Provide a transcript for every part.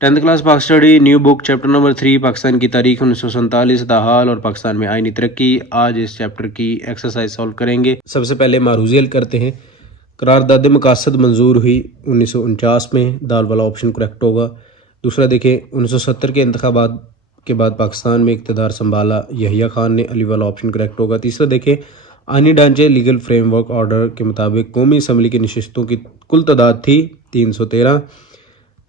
10th class पाक study new book chapter number 3 Pakistan की तारीख 1947 दाहाल और पाकिस्तान में आईनी तरक्की। आज इस चैप्टर की एक्सरसाइज सॉल्व करेंगे। सबसे पहले मारूज़ी हल करते हैं। करारदाद मकासद मंजूर हुई 1949 में, दाल वाला ऑप्शन करेक्ट होगा। दूसरा देखें, 1970 के इंतखाबात के बाद पाकिस्तान में इक़्तिदार संभाला यहिया खान ने, अली वाला ऑप्शन करेक्ट होगा। तीसरा देखें, आईनी ढांचे लीगल फ्रेमवर्क ऑर्डर के मुताबिक कौमी असम्बली की नशिस्तों की कुल तादाद थी 313।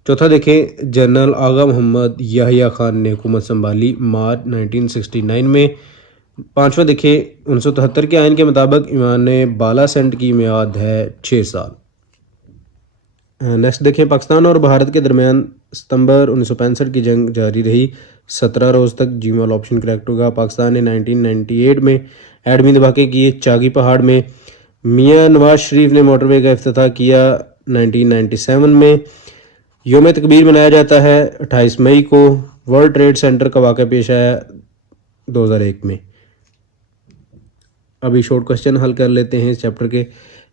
चौथा देखें, जनरल आगा मोहम्मद याहिया खान ने हुकूमत संभाली मार्च 1969 में। पाँचवा देखें, 1973 के आइन के मुताबिक ईमान बाला सेंट की मियाद है 6 साल। नेक्स्ट देखें, पाकिस्तान और भारत के दरमियान सितंबर 1965 की जंग जारी रही 17 रोज़ तक। जी वाला ऑप्शन करेक्ट होगा। पाकिस्तान ने 1998 में एडमी धमाके किए चागी पहाड़ में। मियाँ नवाज शरीफ ने मोटरवे का इफ्तिताह किया 1997 में। योम तकबीर मनाया जाता है 28 मई को। वर्ल्ड ट्रेड सेंटर का वाक़या पेश आया 2001 में। अभी शॉर्ट क्वेश्चन हल कर लेते हैं इस चैप्टर के।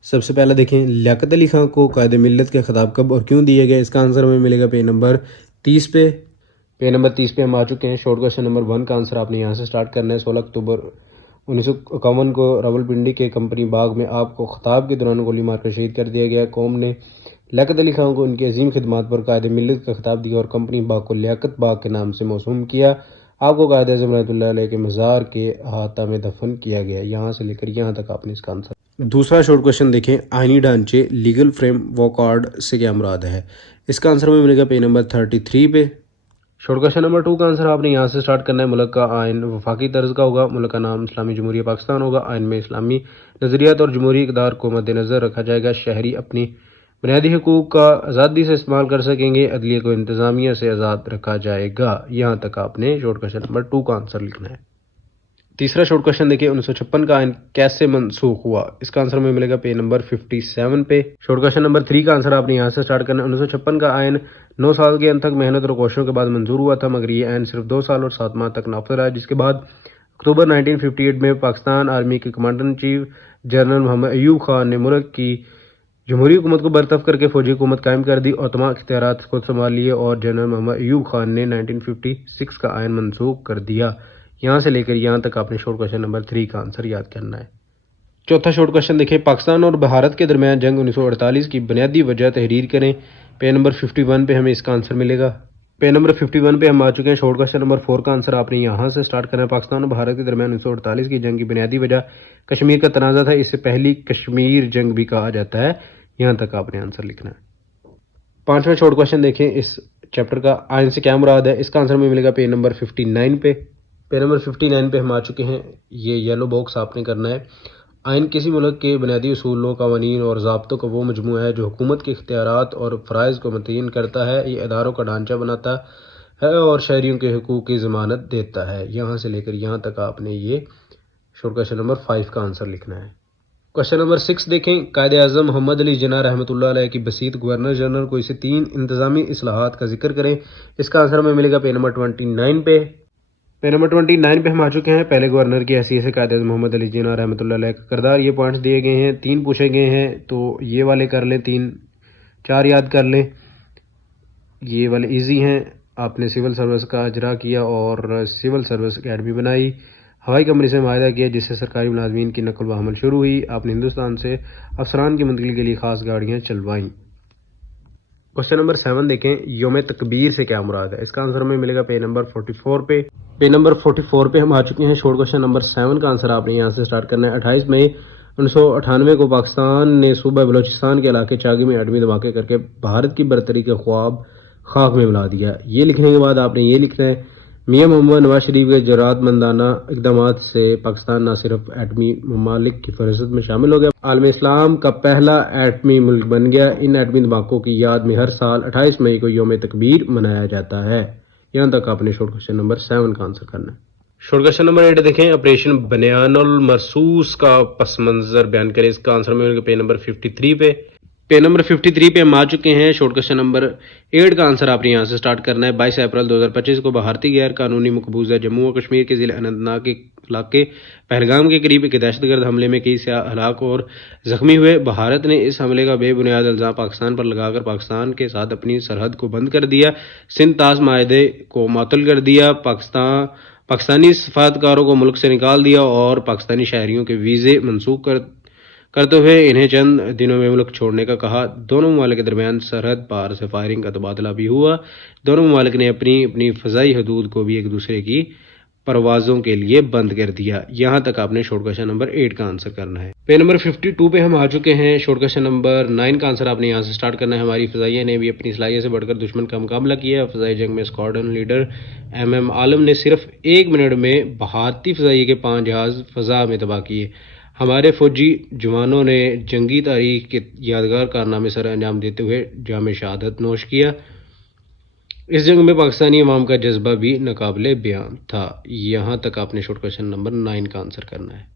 सबसे पहले देखें, लियाकत अली खां को कायदे मिल्लत का खिताब कब और क्यों दिया गया? इसका आंसर हमें मिलेगा पेज नंबर 30 पे। पेज नंबर 30 पे हम आ चुके हैं। शॉर्ट क्वेश्चन नंबर 1 का आंसर आपने यहाँ से स्टार्ट करना है। 16 अक्टूबर 1951 को रावलपिंडी के कंपनी बाग में आपको खिताब के दौरान गोली मारकर शहीद कर दिया गया। कौम ने लियाकत अली खां को उनकी अजीम खिदमात पर कायदे मिल्लत का खिताब दिया और कंपनी बाग को लियाकत बाग के नाम से मौसूम किया। आपको कायदे आज़म रहमतुल्लाह अलैह के मज़ार के अहाता में दफन किया गया। यहाँ से लेकर यहाँ तक आपने इसका आंसर। दूसरा शॉर्ट क्वेश्चन देखें, आईनी ढांचे लीगल फ्रेमवर्क ऑर्डर से क्या मुराद है? इसका आंसर हमें मिलेगा पेज नंबर 33 पे। शॉर्ट क्वेश्चन नंबर 2 का आंसर आपने यहाँ से स्टार्ट करना है। मुल्क का आइन वफाकी तर्ज का होगा। मुल्क का नाम इस्लामी जमहूरिया पाकिस्तान होगा। आइन में इस्लामी नज़रियात और जमहूरी इक़दार को मद्देनज़र रखा जाएगा। शहरी अपनी बुनियादी हुकूक का आज़ादी से इस्तेमाल कर सकेंगे। अदलिया को इंतज़ामिया से आज़ाद रखा जाएगा। यहाँ तक आपने शॉर्ट क्वेश्चन नंबर 2 का आंसर लिखना है। तीसरा शॉर्ट क्वेश्चन देखिए, 1956 का आइन कैसे मनसूख हुआ? इसका आंसर हमें मिलेगा पेज नंबर 57 पे। शॉर्ट क्वेश्चन नंबर 3 का आंसर आपने यहाँ से स्टार्ट करना है। 1956 का आइन 9 साल के अंत तक मेहनत और कोशिशों के बाद मंजूर हुआ था, मगर ये आइन सिर्फ 2 साल और 7 माह तक नाफिज रहा, जिसके बाद अक्टूबर 1958 में पाकिस्तान आर्मी के commander in chief general Mohammad Ayub Khan ने मुल्क की जमहूरी हुकूमत को बरतरफ करके फौजी हुकूमत कायम कर दी और तमाम इख्तियारात खुद संभाल लिए और जनरल मोहम्मद अयूब खान ने 1956 का आइन मनसूख कर दिया। यहाँ से लेकर यहाँ तक आपने शॉर्ट क्वेश्चन नंबर 3 का आंसर याद करना है। चौथा शॉर्ट क्वेश्चन देखिए, पाकिस्तान और भारत के दरमियान जंग 1948 की बुनियादी वजह तहरीर करें। पेज नंबर 51 पे हमें इसका आंसर मिलेगा। पेज नंबर 51 पे हम आ चुके हैं। शॉर्ट क्वेश्चन नंबर 4 का आंसर आपने यहाँ से स्टार्ट करना है। पाकिस्तान और भारत के दरमियान 1948 की जंग की बुनियादी वजह कश्मीर का तनाज़ा था, इसे पहली कश्मीर जंग भी कहा जाता है। यहाँ तक आपने आंसर लिखना है। पांचवा शॉर्ट क्वेश्चन देखें इस चैप्टर का, आइन से क्या मुराद है? इसका आंसर में मिलेगा पेज नंबर 59 पे। पेज नंबर 59 पे हम आ चुके हैं। ये येलो बॉक्स आपने करना है। आइन किसी मुल्क के बुनियादी उसूलों, कवानीन और ज़ाब्तों का वो मजमू है जो हुकूमत के इख्तियारात और फ़राइज़ को मुतय्यन करता है। ये इदारों का ढांचा बनाता है और शहरियों के हुकूक की ज़मानत देता है। यहाँ से लेकर यहाँ तक आपने ये शॉर्ट क्वेश्चन नंबर 5 का आंसर लिखना है। क्वेश्चन नंबर 6 देखें, कायदे आज़म मोहम्मद अली जिन्ना रहमतुल्लाह अलैह की बसीत गवर्नर जनरल को इसे 3 इंतज़ामी इस्लाहात का जिक्र करें। इसका आंसर हमें मिलेगा पेज नंबर 29 पे। पेज नंबर 29 पे हम आ चुके हैं। पहले गवर्नर की हैसियत से कायदे आज़म मोहम्मद अली जिन्ना रहमतुल्लाह अलैह का किरदार, ये पॉइंट्स दिए गए हैं। 3 पूछे गए हैं, तो ये वाले कर लें, 3-4 याद कर लें। ये वाले ईजी हैं। आपने सिविल सर्विस का अजरा किया और सिविल सर्विस अकेडमी बनाई, हवाई कंपनी से माहिदा किया जिससे सरकारी मुलाजमीन की नकल व हमल शुरू हुई। आपने हिंदुस्तान से अफसरान की मुंतकिली के लिए खास गाड़ियाँ चलवाईं। क्वेश्चन नंबर 7 देखें, योम तकबीर से क्या मुराद है? इसका आंसर हमें मिलेगा पेज नंबर 44 पे। पेज नंबर 44 पे हम आ चुके हैं। शॉर्ट क्वेश्चन नंबर 7 का आंसर आपने यहाँ से स्टार्ट करना है। 28 मई 1998 को पाकिस्तान ने सूबा बलोचिस्तान के इलाके चागी में एटमी धमाके करके भारत की बरतरी का ख्वाब खाक में मिला दिया। ये लिखने के बाद आपने ये लिखना है, मियाँ मोहम्मद नवाज शरीफ के जरातमंदाना इकदाम से पाकिस्तान न सिर्फ एटमी ममालिक की फहरिस्त में शामिल हो गया, आलम इस्लाम का पहला एटमी मुल्क बन गया। इन एटमी धमाकों की याद में हर साल 28 मई को योम तकबीर मनाया जाता है। यहाँ तक आपने शॉर्ट क्वेश्चन नंबर 7 का आंसर करना है। शॉर्ट क्वेश्चन नंबर 8 देखें, ऑपरेशन बनियानुल मरसूस का पस मंजर बयान करें। इसका आंसर मिलेगा पेज नंबर 53 पे। पेज नंबर 53 पे हम आ चुके हैं। शॉर्ट क्वेश्चन नंबर 8 का आंसर आपने यहाँ से स्टार्ट करना है। 22 अप्रैल 2025 को भारतीय गैर कानूनी मकबूजा जम्मू और कश्मीर के ज़िले अनंतनाग के इलाके पहलगाम के करीब एक दहशतगर्द हमले में कई सियाह हलाक और जख्मी हुए। भारत ने इस हमले का बेबुनियाद इल्ज़ाम पाकिस्तान पर लगाकर पाकिस्तान के साथ अपनी सरहद को बंद कर दिया, सिंध ताश माहे को मुअत्तल कर दिया, पाकिस्तानी सफारतकारों को मुल्क से निकाल दिया और पाकिस्तानी शहरियों के वीज़े मनसूख करते हुए इन्हें चंद दिनों में मुल्क छोड़ने का कहा। दोनों ममालिक के दरमियान सरहद पार से फायरिंग का तबादला भी हुआ। दोनों ममालिक ने अपनी अपनी फ़ज़ाई हदूद को भी एक दूसरे की परवाज़ों के लिए बंद कर दिया। यहाँ तक आपने शॉर्ट क्वेश्चन नंबर 8 का आंसर करना है। पेज नंबर 52 पे हम आ चुके हैं। शॉर्ट क्वेश्चन नंबर 9 का आंसर आपने यहाँ से स्टार्ट करना है। हमारी फ़ज़ाइया ने भी अपनी सलाहियत से बढ़कर दुश्मन का मुकाबला किया। फ़ज़ाई जंग में स्क्वाड्रन लीडर MM आलम ने सिर्फ 1 मिनट में भारतीय फ़ज़ाइया के 5 जहाज़ फ़ज़ा में तबाह किए। हमारे फौजी जवानों ने जंगी तारीख के यादगार कारनामे सर अंजाम देते हुए जाम शहादत नोश किया। इस जंग में पाकिस्तानी अवाम का जज्बा भी नाकाबिले बयान था। यहाँ तक आपने शॉर्ट क्वेश्चन नंबर 9 का आंसर करना है।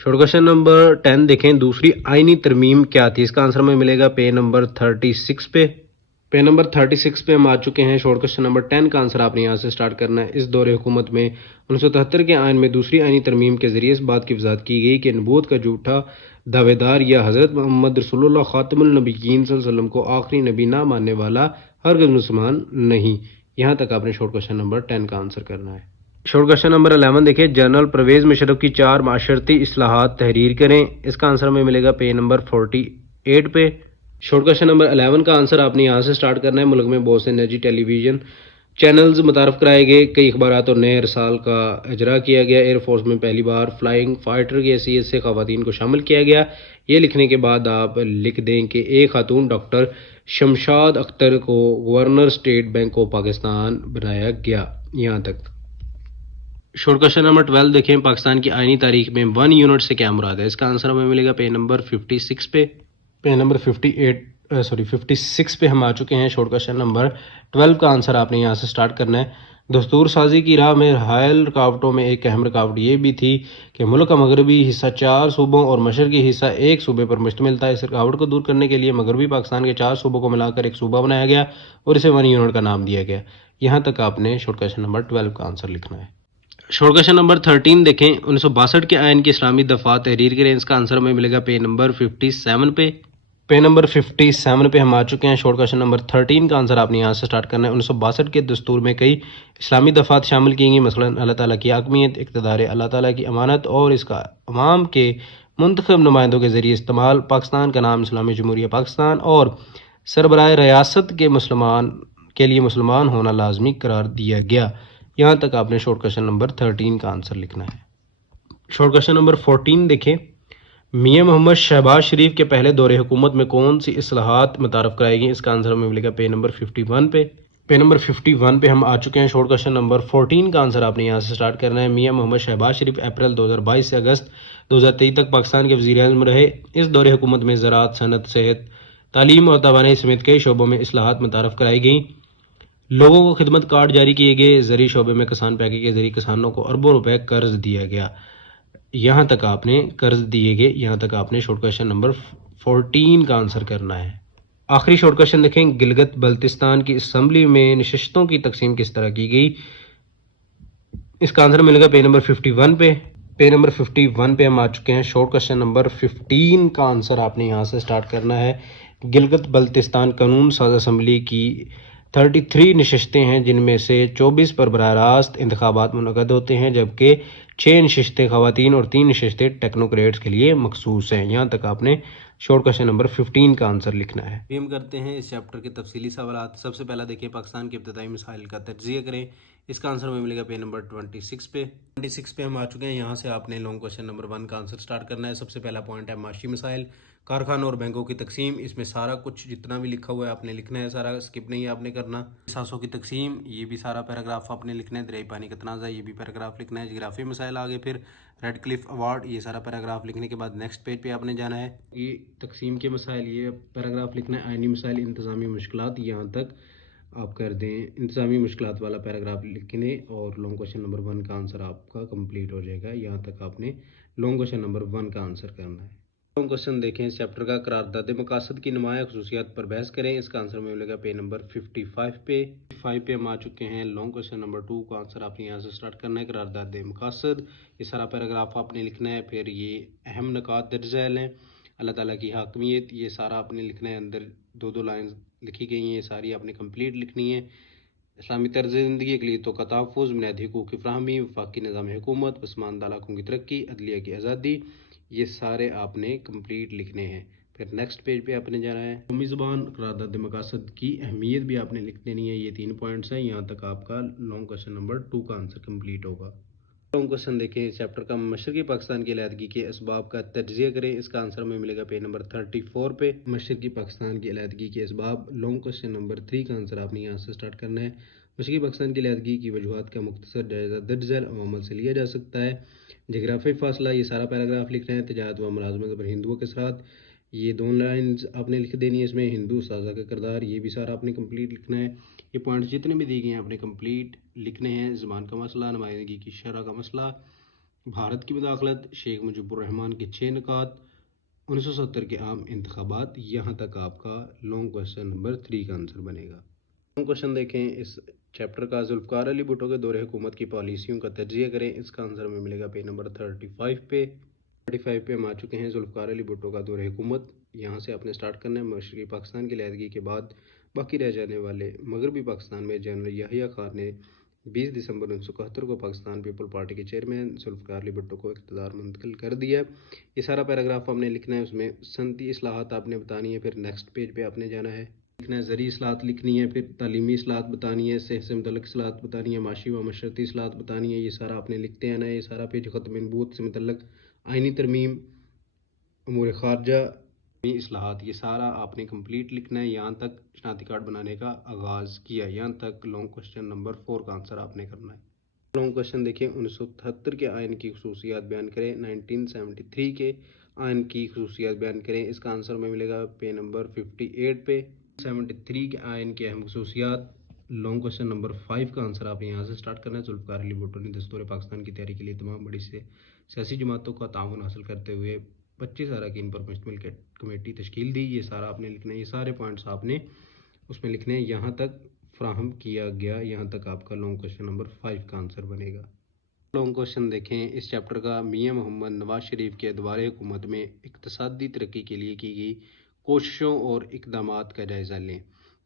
शॉर्ट क्वेश्चन नंबर 10 देखें, दूसरी आईनी तरमीम क्या थी? इसका आंसर हमें मिलेगा पेज नंबर 36 पे। पेज नंबर 36 पे हम आ चुके हैं। शॉर्ट क्वेश्चन नंबर 10 का आंसर आपने यहाँ से स्टार्ट करना है। इस दौरे हुकूमत में 1973 के आइन में दूसरी आईनी तरमीम के ज़रिए इस बात की वजाहत की गई कि नबूवत का झूठा दावेदार या हज़रत मोहम्मद रसूलुल्लाह खातमुल नबिय्यीन सल्लल्लाहु अलैहि वसल्लम को आखिरी नबी ना मानने वाला हरगिज़ मुसलमान नहीं। यहाँ तक आपने शॉर्ट क्वेश्चन नंबर 10 का आंसर करना है। शॉर्ट क्वेश्चन नंबर 11 देखिए, जनरल परवेज़ मुशर्रफ की 4 माशरती इस्लाहात तहरीर करें। इसका आंसर हमें मिलेगा पेज नंबर 48 पे। शॉर्ट क्वेश्चन नंबर 11 का आंसर आपने यहाँ से स्टार्ट करना है। मुल्क में बहुत से निजी टेलीविज़न चैनल्स मुतारफ़ कराए गए, कई अखबारात और नए रसाल का इजरा किया गया। एयरफोर्स में पहली बार फ्लाइंग फाइटर की हैसियत से ख़वातीन को शामिल किया गया। ये लिखने के बाद आप लिख दें कि एक खातून डॉक्टर शमशाद अख्तर को governor state bank of Pakistan बनाया गया। यहाँ तक। शॉर्ट क्वेश्चन नंबर 12 देखें, पाकिस्तान की आईनी तारीख में 1 यूनिट से क्या मुराद है? इसका आंसर हमें मिलेगा पेज नंबर 56 पे। पेज नंबर 56 पे हम आ चुके हैं। शॉर्ट क्वेश्चन नंबर 12 का आंसर आपने यहाँ से स्टार्ट करना है। दस्तूर साजी की राह में हायल रुकावटों में एक अहम रुकावट ये भी थी कि मुल्क का मगरबी हिस्सा 4 सूबों और मशरकी हिस्सा एक सूबे पर मुश्तमिल था। इस रुकावट को दूर करने के लिए मगरबी पाकिस्तान के 4 सूबों को मिलाकर एक सूबा बनाया गया और इसे 1 यूनिट का नाम दिया गया। यहाँ तक आपने शॉर्ट क्वेश्चन नंबर 12 का आंसर लिखना है। शॉर्ट क्वेश्चन नंबर 13 देखें, 1962 के आयन की इस्लामी दफा तहरीर करें। इसका आंसर हमें मिलेगा पेज नंबर 57 पे। पेज नंबर 57 पे हम आ चुके हैं। शॉर्ट क्वेश्चन नंबर 13 का आंसर आपने यहाँ से स्टार्ट करना है। 1962 के दस्तूर में कई इस्लामी दफात शामिल की गई, मसलन अल्लाह ताला की हकमियत, इक़्तिदार अल्लाह ताला की अमानत और इसका अवाम के मुंतखब नुमाइंदों के ज़रिए इस्तेमाल, पाकिस्तान का नाम इस्लामी जमहूरिया पाकिस्तान और सरबराह रियासत के लिए मुसलमान होना लाजमी करार दिया गया। यहाँ तक आपने शॉर्ट क्वेश्चन नंबर 13 का आंसर लिखना है। शॉर्ट क्वेश्चन नंबर 14 देखें, मियां मोहम्मद शहबाज शरीफ के पहले दौरे हुकूमत में कौन सी इस्लाहात मुतारफ़ कराई गई? इसका आंसर हमें मिलेगा पेज नंबर 51 पे। पेज नंबर 51 पे हम आ चुके हैं। शॉर्ट क्वेश्चन नंबर 14 का आंसर आपने यहाँ से स्टार्ट करना है। मियां मोहम्मद शहबाज शरीफ अप्रैल 2022 से अगस्त 2023 तक पाकिस्तान के वज़ीर-ए-आज़म रहे। इस दौरे हुकूमत में ज़राअत, सनत, सेहत, तालीम और तवानाई समेत कई शोबों में इस्लाहात मुतारफ़ कराई गई। लोगों को खिदमत कार्ड जारी किए गए। ज़री शोबे में किसान पैकेज के जरिए किसानों को अरबों रुपए कर्ज दिया गया। यहाँ तक आपने कर्ज दिए गए। यहाँ तक आपने शॉर्ट क्वेश्चन नंबर 14 का आंसर करना है। आखिरी शॉर्ट क्वेश्चन देखें, गिलगित बल्तिस्तान की असम्बली में नशिस्तों की तकसीम किस तरह की गई? इसका आंसर मिलेगा पेज नंबर 51 पे। पेज नंबर 51 पे हम आ चुके हैं। शॉर्ट क्वेश्चन नंबर 15 का आंसर आपने यहाँ से स्टार्ट करना है। गिलगित बल्तिस्तान कानून साज असम्बली की 33 नशिस्तें हैं, जिनमें से 24 पर बराह रास्त इंतखाबात मुनक़द होते हैं, जबकि 6 नशिस्तें ख़वातीन और 3 नशिस्तें टेक्नोक्रेट्स के लिए मखसूस हैं। यहाँ तक आपने शॉर्ट क्वेश्चन नंबर 15 का आंसर लिखना है। हम करते हैं इस चैप्टर के तफसीली सवालात। सबसे पहला देखिए, पाकिस्तान के इब्तदाई मिसाइल का तज्ज़िया करें। इसका आंसर हमें मिलेगा पेज नंबर 26 पे। 26 पे हम आ चुके हैं। यहाँ से आपने लॉन्ग क्वेश्चन नंबर 1 का आंसर स्टार्ट करना है। सबसे पहला पॉइंट है माशी मिसाइल, कारखानों और बैंकों की तकसीम। इसमें सारा कुछ जितना भी लिखा हुआ है आपने लिखना है, सारा स्किप नहीं आपने करना। एहसासों की तकसीम, ये भी सारा पैराग्राफ आपने लिखना है। दरियाई पानी का तनाज़ा, ये भी पैराग्राफ लिखना है। जियोग्राफी मसाइल आगे, फिर रेड क्लिफ अवार्ड, ये सारा पैराग्राफ लिखने के बाद नेक्स्ट पेज पे आपने जाना है। ये तकसीम के मसाइल, ये पैराग्राफ लिखना है। आइनी मसाइल, इंतज़ामी मुश्किलात, यहाँ तक आप कर दें इंतज़ामी मुश्किलात वाला पैराग्राफ लिखने और लॉन्ग क्वेश्चन नंबर 1 का आंसर आपका कंप्लीट हो जाएगा। यहाँ तक आपने लॉन्ग क्वेश्चन नंबर 1 का आंसर करना है। क्वेश्चन देखें इस चैप्टर का करारदाद मकासद की नुमाया खसूसियात पर बहस करें। इसका आंसर में मिलेगा पेज नंबर 55 पे हम आ चुके हैं। लॉन्ग क्वेश्चन नंबर 2 का आंसर आपने यहाँ से स्टार्ट करना है। करारदाद मकासद, ये सारा पैराग्राफ आपने लिखना है। फिर ये अहम नकात दर्ज झैल हैं। अल्लाह ताला की हाकमियत, ये सारा आपने लिखना है। अंदर दो दो लाइन लिखी गई हैं, ये सारी आपने कंप्लीट लिखनी है। इस्लामी तर्ज ज़िंदगी अक़लियतों का तहफ़्फ़ुज़, बुनियादी हुकूक़ की फ़राहमी, वफ़ाक़ी निज़ाम हुकूमत, पसमानदा इलाक़ों की तरक्की, अदलिया की आज़ादी, ये सारे आपने कंप्लीट लिखने हैं। फिर नेक्स्ट पेज पे आपने जाना है। कौमी ज़बान, करारदाद मकासद की अहमियत भी आपने लिख देनी है। ये 3 पॉइंट्स हैं। यहाँ तक आपका लॉन्ग क्वेश्चन नंबर 2 का आंसर कंप्लीट होगा। लॉन्ग क्वेश्चन देखें इस चैप्टर का मशरक़ी पाकिस्तान की अलहदगी के असबाब का तज्ज़िया करें। इसका आंसर में मिलेगा पेज नंबर 34 पे। मशरक़ी पाकिस्तान की अलहदगी के असबाब, लॉन्ग क्वेश्चन नंबर 3 का आंसर आपने यहाँ से स्टार्ट करना है। मशरक़ी पाकिस्तान की अलहदगी की वजूहात का मुख्तसर जायज़ा दर्ज झैल अवामल से लिया जा सकता है। जोग्राफी फासला, ये सारा पैराग्राफ लिखना है। तिजारत व मुलाजमत पर हिंदुओं के असरात, ये 2 लाइन्स आपने लिख देनी है। इसमें हिंदू साजा का किरदार, ये भी सारा आपने कंप्लीट लिखना है। ये पॉइंट्स जितने भी दिए गए हैं आपने कंप्लीट लिखने हैं। ज़बान का मसला, नुमाइंदगी की शरह का मसला, भारत की मुदाखलत, शेख मुजीबुर रहमान के 6 निकात, 1970 के आम इंतखाबात, यहाँ तक आपका लॉन्ग क्वेश्चन नंबर 3 का आंसर बनेगा। लॉन्ग क्वेश्चन देखें इस चैप्टर का, जुल्फ़िकार अली भुट्टो के दौरे हुकूमत की पॉलिसियों का तज्ज़िया करें। इसका आंसर में मिलेगा पेज नंबर 35 पे हम आ चुके हैं। जुल्फ़िकार अली भुट्टो का दौरे हुकूमत, यहाँ से आपने स्टार्ट करना है। मशरक़ी पाकिस्तान की अलहदगी के बाद बाकी रह जाने वाले मगरबी पाकिस्तान में जनरल याहिया खान ने 20 दिसंबर 1971 को पाकिस्तान पीपल पार्टी के चेयरमैन जुल्फ़िकार अली भुट्टो को इक़्तिदार मुंतकिल कर दिया। ये सारा पैराग्राफ आपने लिखना है। उसमें सनती इस्लाहात आपने बतानी है। फिर नेक्स्ट पेज पे आपने जाना है, लिखना है ज़री इस्लाहात लिखनी है। फिर तालीमी इस्लाहात बतानी है, सेहत से मुतल्लिक़ इस्लाहात बतानी है, माशी व मशरती इस्लाहात बतानी है। ये सारा आपने लिखते आना है। ये सारा पेज ख़त्म नबूवत से मुतल्लिक़ आइनी तरमीम, अमूर ख़ारजा, इस्लाहात, ये सारा आपने कंप्लीट लिखना है। यहाँ तक शनाख्ती कार्ड बनाने का आगाज़ किया। यहाँ तक लॉन्ग क्वेश्चन नंबर 4 का आंसर आपने करना है। लॉन्ग क्वेश्चन देखिए, 1973 के आयन की खसूसियात बयान करें। 1973 के आयन की खसूसियात बयान करें। इसका आंसर में मिलेगा पेज नंबर 58 पे। 73 के आयन की अहम खसूसियात, लॉन्ग क्वेश्चन नंबर 5 का आंसर आपने यहाँ से स्टार्ट करना है। जुल्फ़िकार अली भुट्टो ने दस्तूर पाकिस्तान की तैयारी के लिए तमाम बड़ी से सियासी जमातों का ताउन हासिल करते हुए 25 अरकान पर मुश्तमिल कमेटी तश्कील दी। ये सारा आपने लिखना है। ये सारे पॉइंट्स आपने उसमें लिखने हैं। यहाँ तक फ्राहम किया गया। यहाँ तक आपका लॉन्ग क्वेश्चन नंबर 5 का आंसर बनेगा। लॉन्ग क्वेश्चन देखें इस चैप्टर का, मियां मोहम्मद नवाज शरीफ के दौरे हुकूमत में इक़्तिसादी तरक्की के लिए की गई कोशिशों और इक़दामात का जायज़ा लें।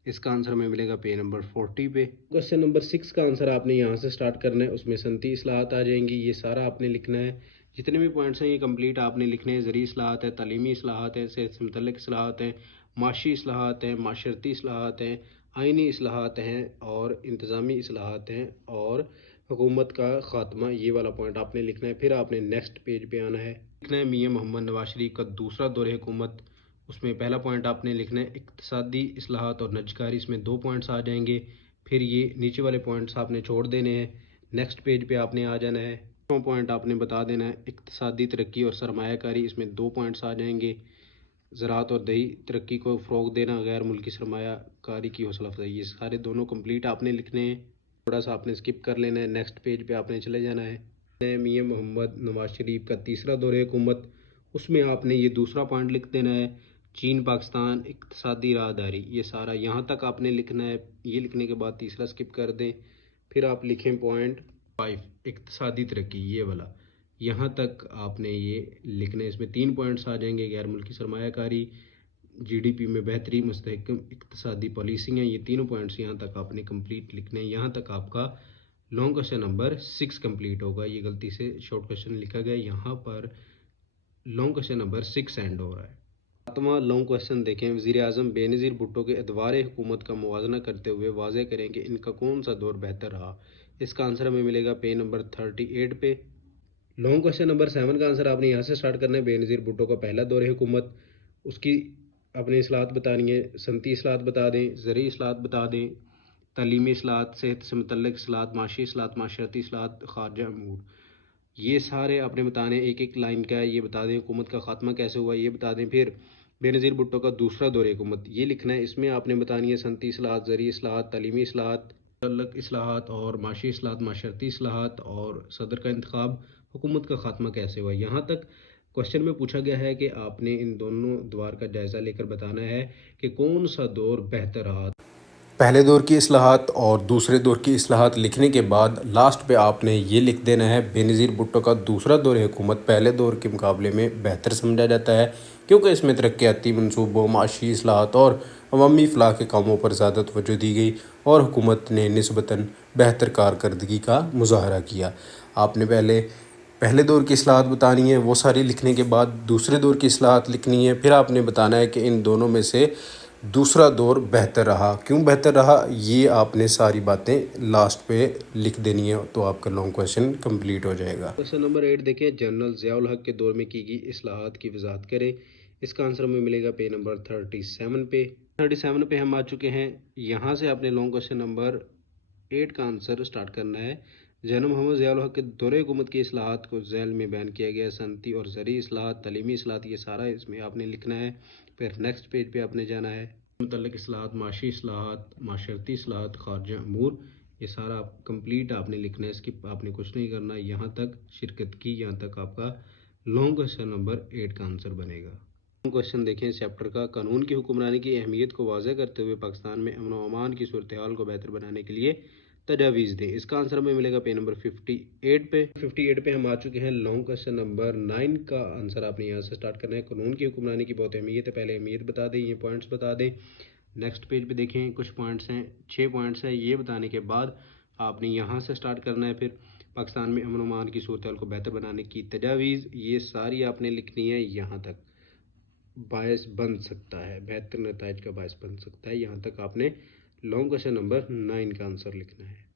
इसका आंसर में मिलेगा पेज नंबर 40 पे। क्वेश्चन नंबर 6 का आंसर आपने यहाँ से स्टार्ट करना है। उसमें सनती इस्लाहात आ जाएंगी। ये सारा आपने लिखना है। जितने भी पॉइंट्स हैं ये कंप्लीट आपने लिखने हैं। ज़री इस्लाहात है, तालीमी इस्लाहात है, सेहत से मुतल्लिक़ इस्लाहात हैं, माशी इस्लाहात हैं, माशरती इस्लाहात हैं, आइनी इस्लाहात हैं और इंतज़ामी इस्लाहात हैं और हुकूमत का ख़ात्मा। ये वाला पॉइंट आपने लिखना है। फिर आपने नेक्स्ट पेज पे आना है, लिखना है मियां मोहम्मद नवाज शरीफ का दूसरा दौरे हुकूमत। उसमें पहला पॉइंट आपने लिखना है इक़्तिसादी इस्लाहात और नजकारी, इसमें 2 पॉइंट्स आ जाएंगे। फिर ये नीचे वाले पॉइंट्स आपने छोड़ देने हैं। नेक्स्ट पेज पे आपने आ जाना है। पॉइंट आपने बता देना है इक़्तिसादी तरक्की और सरमायाकारी, इसमें 2 पॉइंट्स आ जाएंगे। ज़राअत और दही तरक्की को फ़रोग़ देना, गैर मुल्की सरमायाकारी की हौसला अफजाई, ये सारे दोनों कंप्लीट आपने लिखने हैं। थोड़ा सा आपने स्किप कर लेना है। नेक्स्ट पेज पे आपने चले जाना है। मियां मोहम्मद नवाज शरीफ का तीसरा दौरे हुकूमत, उसमें आपने ये दूसरा पॉइंट लिख देना है, चीन पाकिस्तान इक़्तिसादी राहदारी। ये सारा यहाँ तक आपने लिखना है। ये लिखने के बाद तीसरा स्किप कर दें। फिर आप लिखें पॉइंट 5 इक़्तिसादी तरक्की, ये वाला यहाँ तक आपने ये लिखना है। इसमें 3 पॉइंट्स आ जाएंगे, गैर मुल्की सरमायाकारी, जीडीपी में बेहतरी, मुस्तहकम इक़्तिसादी पॉलिसी हैं। ये तीनों पॉइंट्स यहाँ तक आपने कंप्लीट लिखने हैं। यहाँ तक आपका लॉन्ग क्वेश्चन नंबर 6 कंप्लीट होगा। ये गलती से शॉर्ट क्वेश्चन लिखा गया, यहाँ पर लॉन्ग क्वेश्चन नंबर 6 एंड हो रहा है। सातवां लॉन्ग क्वेश्चन देखें, वज़ीर आज़म बेनज़ीर भुट्टो के अदवारे हुकूमत का मुवाज़ना करते हुए वाज़ेह करें कि इनका कौन सा दौर बेहतर रहा। इसका आंसर हमें मिलेगा पेज नंबर 38 पे। लॉन्ग क्वेश्चन नंबर 7 का आंसर आपने यहाँ से स्टार्ट करना है। बेनज़ीर भुट्टो का पहला दौरे हुकूमत, उसकी अपनी इस्लाहात बतानी है। सनती इस्लाहात बता दें, ज़री इस्लाहात बता दें, तालीमी इस्लाहात, सेहत से मुतल्लिक़ इस्लाहात, माशी इस्लाहात, माशरती इस्लाहात, ख़ारजा अमूर, ये सारे आपने बताने। एक एक लाइन का है ये बता दें। हुकूमत का ख़ात्मा कैसे हुआ ये बता दें। फिर बेनज़ीर भुट्टो का दूसरा दौरे हुकूमत, ये लिखना है। इसमें आपने बतानी है सनती इस्लाहात, ज़री इस्लाहात, तालीमी इस्लाहात, मुतल्लिक़ इस्लाहात और माशी इस्लाहात, माशरती इस्लाहात और सदर का इंतखाब, हुकूमत का ख़ात्मा कैसे हुआ। यहाँ तक क्वेश्चन में पूछा गया है कि आपने इन दोनों दौर का जायज़ा लेकर बताना है कि कौन सा दौर बेहतर रहा। पहले दौर की इस्लाहात और दूसरे दौर की इस्लाहात लिखने के बाद लास्ट पे आपने ये लिख देना है, बेनज़ीर भुट्टो का दूसरा दौर हुकूमत पहले दौर के मुकाबले में बेहतर समझा जाता है क्योंकि इसमें तरक्याती मनसूबों, माशी इस्लाहात और अवामी फलाह के कामों पर ज़्यादा तवज्जो दी गई और हुकूमत ने निस्बतन बेहतर कारकर्दगी का मुजाहरा किया। आपने पहले दौर की इस्लाहात बतानी है, वो सारी लिखने के बाद दूसरे दौर की इस्लाहात लिखनी है, फिर आपने बताना है कि इन दोनों में से दूसरा दौर बेहतर रहा, क्यों बेहतर रहा, ये आपने सारी बातें लास्ट पे लिख देनी है, तो आपका लॉन्ग क्वेश्चन कंप्लीट हो जाएगा। क्वेश्चन नंबर 8 देखें, जनरल ज़ियाउल हक के दौर में की गई इस्लाहात की वजाहत करें। इसका आंसर हमें मिलेगा पेज नंबर 37 पे हम आ चुके हैं। यहाँ से आपने लॉन्ग क्वेश्चन नंबर 8 का आंसर स्टार्ट करना है। जनरल मोहम्मद ज़ियाउल हक के दौर हुकूमत की इस्लाहात को झैल में बयान किया गया। सनती और ज़री इस्लाहात, तालीमी इस्लाहात, ये सारा इसमें आपने लिखना है। फिर नेक्स्ट पेज पे आपने जाना है, मुतल्लिक़ इस्लाहात, माशी इस्लाहात, माशरती इस्लाहात, खारजा अमूर, ये सारा आप कंप्लीट आपने लिखना है। इसकी आपने कुछ नहीं करना, यहाँ तक शिरकत की, यहाँ तक आपका लॉन्ग क्वेश्चन नंबर 8 का आंसर बनेगा। क्वेश्चन देखें इस चैप्टर का, कानून की हुक्मरानी की अहमियत को वाज़ेह करते हुए पाकिस्तान में अमन व अमान की सूरत हाल को बेहतर बनाने के लिए तजावीज़ दें। इसका आंसर हमें मिलेगा पेज नंबर 58 पे हम आ चुके हैं। लॉन्ग क्वेश्चन नंबर 9 का आंसर आपने यहाँ से स्टार्ट करना है। कानून की हुक्मरानी की बहुत अहमियत है, पहले अहमियत बता दें, ये पॉइंट्स बता दें। नेक्स्ट पेज पे देखें, कुछ पॉइंट्स हैं, 6 पॉइंट्स हैं। ये बताने के बाद आपने यहाँ से स्टार्ट करना है। फिर पाकिस्तान में अमन व अमान की सूरत हाल को बेहतर बनाने की तजावीज़, ये सारी आपने लिखनी है। यहाँ तक बायस बन सकता है, बेहतर नताइज का बायस बन सकता है, यहाँ तक आपने लॉन्ग क्वेश्चन नंबर 9 का आंसर लिखना है।